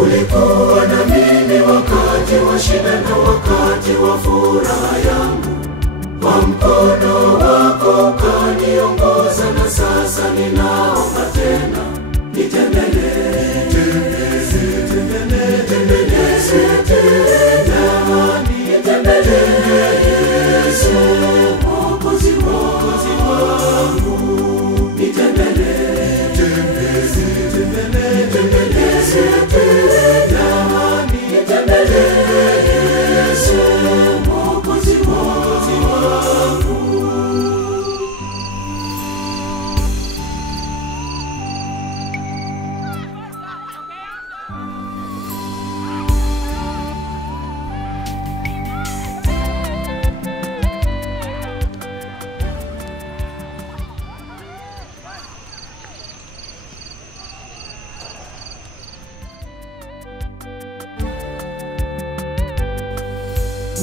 Ulikuwa na mimi wakati wa shida na wakati wa furaha yangu. Kwa mkono wako ukaniongoza, na sasa ninaomba tena nitembelee tena, nitembelee Yesu Mwokozi wangu, nitembelee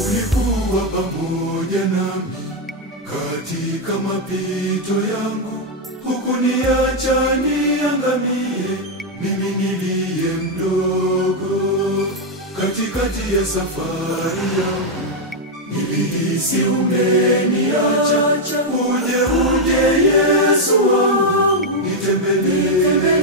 Ulikuwa pamoja nami katika mapito yangu, hukuniacha niangamie, mimi niliye mdogo. Katikati ya safari yangu nilihisi umeniacha, uje Yesu wangu, nitembelee.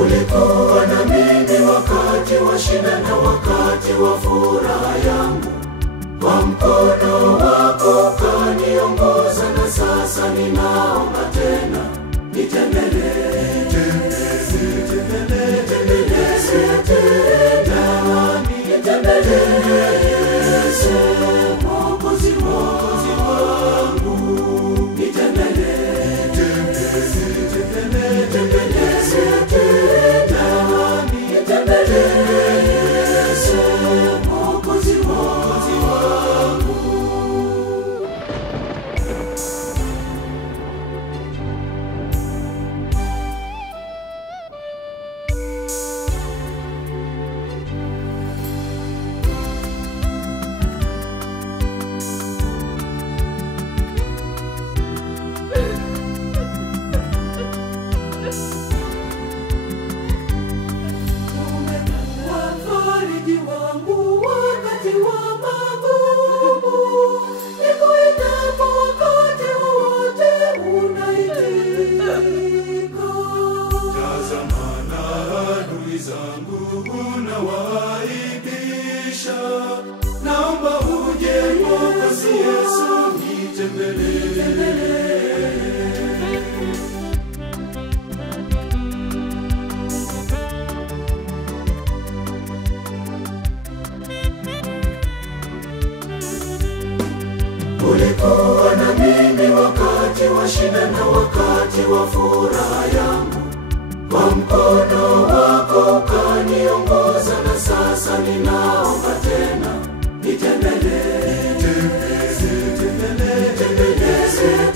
Ulikuwa na mimi wakati wa shida na wakati wa furaha yangu. Kwa mkono wako ukaniongoza, na sasa ninaomba tena nitembelee tena, nitembelee Yesu Mwokozi wangu, nitembelee naomba uje Mwokozi Yesu, nitembelee. Ulikuwa na mimi wakati wa shida na wakati wa furaha yangu. Kwa mkono wako ukaniongoza, na sasa ninaomba tena nitembelee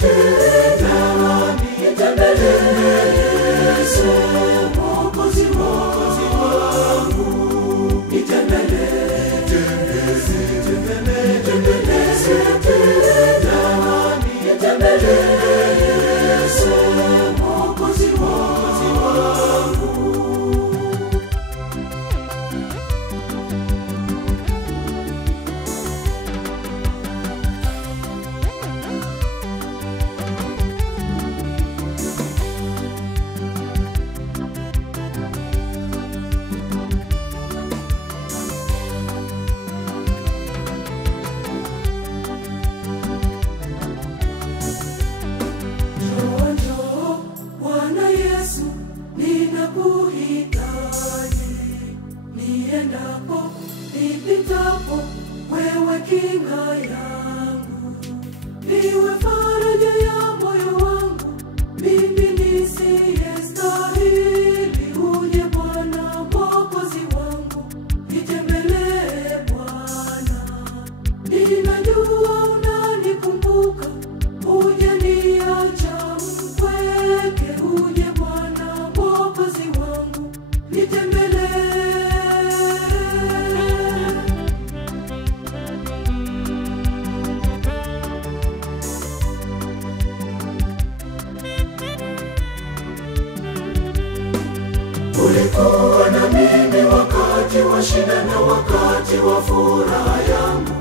tena, nitembelee Yesu Mwokozi wangu, nitembelee tena, nitembelee Yesu Mwokozi wangu. uwe kinga yangu, niwe faraja ya moyo wangu, mimi nisiyestahili. Uje Bwana Mwokozi wangu, nitembelee Bwana. Ninajua unanikumbuka, hujaniacha mpweke. Uje Bwana Mwokozi wangu, nitembelee. Ulikuwa na mimi wakati wa shida na wakati wa furaha yangu.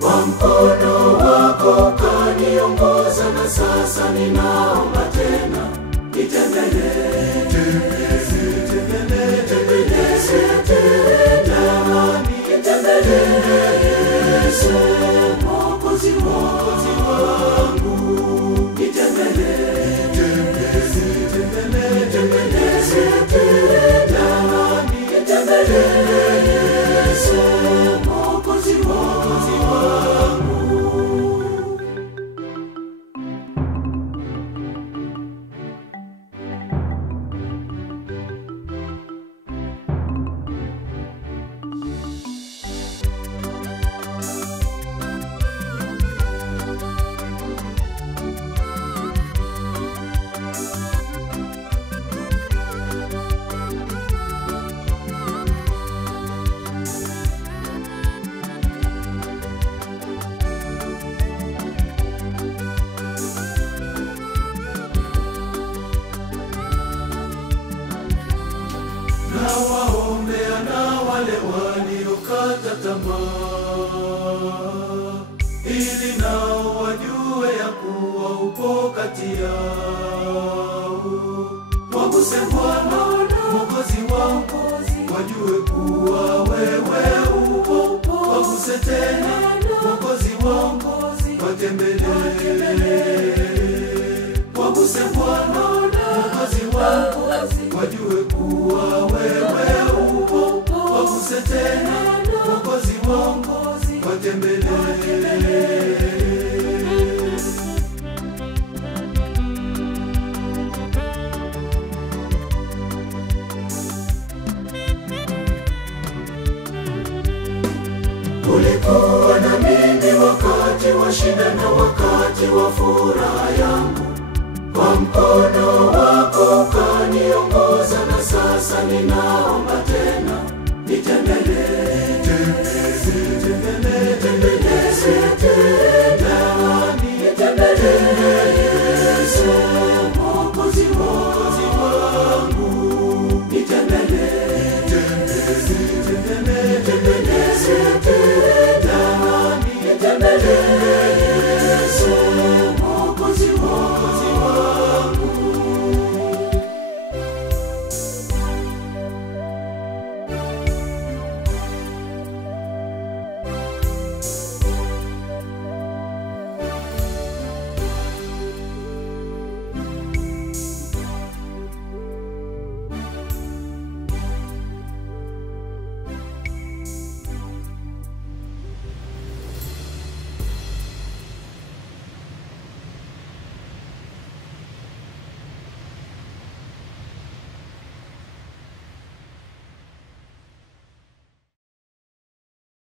Kwa mkono wako kaniongoza, na sasa ninaomba tena, nitembelee, nitembelee tena, nitembelee Yesu Mwokozi wangu, nitembelee, nitembelee tena, nitembelee Yesu Mwokozi wangu. Nawaombea na wale waliokata tamaa, ili nao wajue ya kuwa upo kati yao. Waguse Bwana Mwokozi wangu, wajue kuwa wewe upo. Waguse tena Mwokozi wangu, watembelee. Waguse Bwana Mwokozi wangu, wajue kuwa wewe upo. Waguse tena Mwokozi wangu, watembelee. Ulikuwa na mimi wakati wa shida na wakati wa furaha yangu. Kwa mkono wako kaniongoza, na sasa ninaomba